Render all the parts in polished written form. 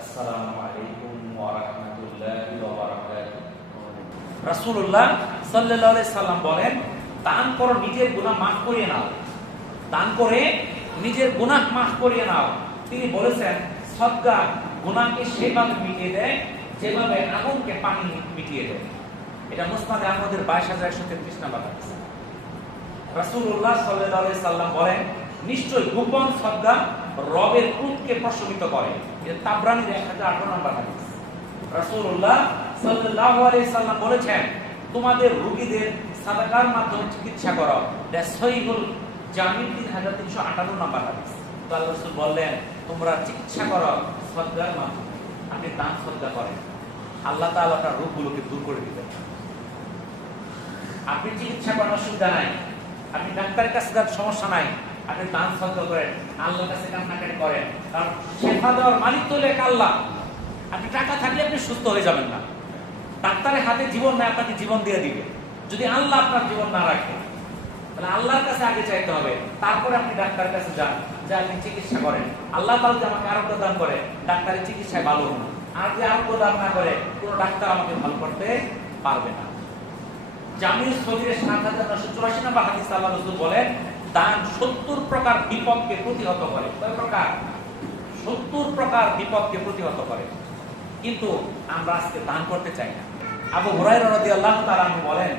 আসসালামু আলাইকুম ওয়া রাহমাতুল্লাহি ওয়া বারাকাতুহু। রাসূলুল্লাহ সাল্লাল্লাহু আলাইহি সাল্লাম বলেন, দান করো নিজের গুনাহ মাফ করিয়ে নাও। দান করে নিজের গুনাহ মাফ করিয়ে নাও। তিনি বলেছেন, সদকা গুনাহকে সেভাবে মিটিয়ে দেয় যেভাবে আগুনকে পানি মিটিয়ে দেয়। এটা মুসনাদে আহমদের 22133 নম্বর হাদিস। রাসূলুল্লাহ সাল্লাল্লাহু আলাইহি সাল্লাম বলেন, নিশ্চয় গোপন সদকা রবের ক্রোধকে প্রশমিত করে। এটা তাবরানীর 1018 নম্বর হাদিস। রাসূলুল্লাহ সাল্লাল্লাহু আলাইহি সাল্লাম বলেছেন, তোমাদের রোগীদের সাদাকার মাধ্যমে চিকিৎসা করো। এটা সহিহুল জামি 3358 নম্বর হাদিস। তো আল্লাহ রাসূল বললেন, তোমরা চিকিৎসা করো সদকার মাধ্যমে। আপনি দান সদকা করেন, আল্লাহ তাআলা আপনার রোগগুলোকে দূর করে দিবেন। আপনি চিকিৎসা করার অসুবিধা নাই, আপনি ডাক্তারের কাছে যাওয়ার সমস্যা নাই, আপনি দান সদকা করেন, আল্লাহর কাছে কান্নাকাটি করেন। কারণ শেফা দেওয়ার মালিক তো এক আল্লাহ। আপনি টাকা থাকলে আপনি সুস্থ হয়ে যাবেন না। ডাক্তারের হাতে জীবন নাই, আপনাকে জীবন দিয়ে দিবে। যদি আল্লাহ আপনার জীবন না রাখে, তাহলে আল্লাহর কাছে আগে চাইতে হবে, তারপরে আপনি ডাক্তারের কাছে যান, যে আপনি চিকিৎসা করেন। আল্লাহ তাআলা যদি আমাকে আরোগ্য দান করে, ডাক্তারের চিকিৎসায় ভালো হবো। আর যদি আরোগ্য দান না করে, কোনো ডাক্তার আমাকে ভালো করতে পারবে না। জামিউস সগীরের 7984 নম্বর হাদিসে আল্লাহ রাসূল বলেন, দান 70 প্রকার বিপদকে প্রতিহত করে। কয় প্রকার? 70 প্রকার বিপদকে প্রতিহত করে। কিন্তু আমরা আজকে দান করতে চাই না। আবু হুরায়রা রাদিয়াল্লাহু তাআলা আনহু বলেন,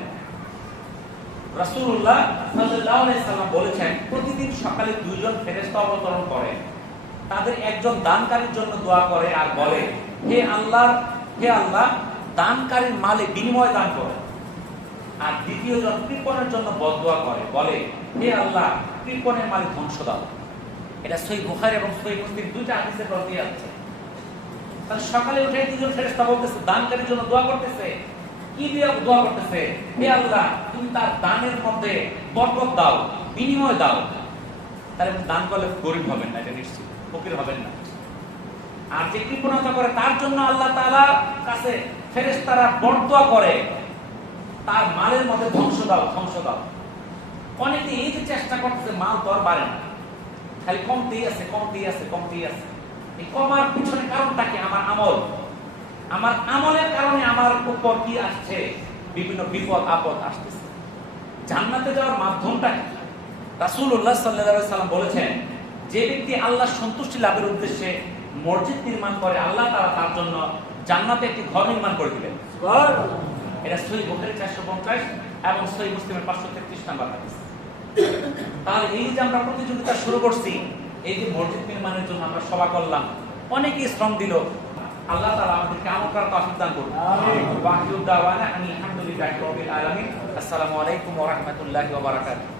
রাসূলুল্লাহ সাল্লাল্লাহু আলাইহি সাল্লাম বলেছেন, প্রতিদিন সকালে দুইজন ফেরেশতা অবতরণ করে। তাদের একজন দানকারীর জন্য দোয়া করে আর বলে, হে আল্লাহ, দানকারীর মালে বিনিময় দান করো। আর দ্বিতীয় জন কৃপণের জন্য বদদোয়া করে, বলে, হে আল্লাহ, কৃপণের মালে ধ্বংস দাও। এটা সহিহ বুখারী এবং সহিহ মুসলিম দুইটা হাদিসে বর্ণিত আছে। তাহলে সকালে উঠে দুজন ফেরেশতা বলতেছে, দানকারীর জন্য দোয়া করতেছে। কি দিয়ে দোয়া করতেছে? হে আল্লাহ, তুমি তার দানের মধ্যে বরকত দাও, বিনিময় দাও। তাহলে দান করলে গরিব হবেন না, এটা নিশ্চিত, ফকির হবেন না। আর যে কৃপণতা করে, তার জন্য আল্লাহ তাআলার কাছে ফেরেশতারা বরদোয়া করে, তার মালের মধ্যে ধ্বংস দাও, ধ্বংস দাও। অনেকে এই যে চেষ্টা করতেছে, মাল তো আর বাড়ে না, খালি কমতেই আছে, কমতেই আছে, কমতেই আছে। এই কমার পিছনে কারণটা কি? আমার আমল। আমার আমলের কারণে আমার উপর কি আসছে? বিভিন্ন বিপদ আপদ আসতেছে। জান্নাতে যাওয়ার মাধ্যমটা কি? রাসূলুল্লাহ সাল্লাল্লাহু আলাইহি সাল্লাম বলেছেন, যে ব্যক্তি আল্লাহর সন্তুষ্টি লাভের উদ্দেশ্যে মসজিদ নির্মাণ করে, আল্লাহ তাআলা তার জন্য জান্নাতে একটি ঘর নির্মাণ করে দিবেন। সুবহানাল্লাহ। এটা সহিহ বুখারী 450 এবং সহিহ মুসলিমের 533 নম্বর হাদিস। তাহলে এই যে আমরা প্রতিযোগিতা শুরু করছি, এই যে মসজিদ নির্মাণের জন্য আমরা সভা করলাম, অনেকেই শ্রম দিল। আল্লাহ তাআলা আমাদেরকে আমল করার তৌফিক দান করুন। আমিন। ওয়া আখিরু দাওয়ানা আলহামদুলিল্লাহি রাব্বিল আলামিন। আসসালামু আলাইকুম ওয়া রাহমাতুল্লাহি ওয়া বারাকাতুহু।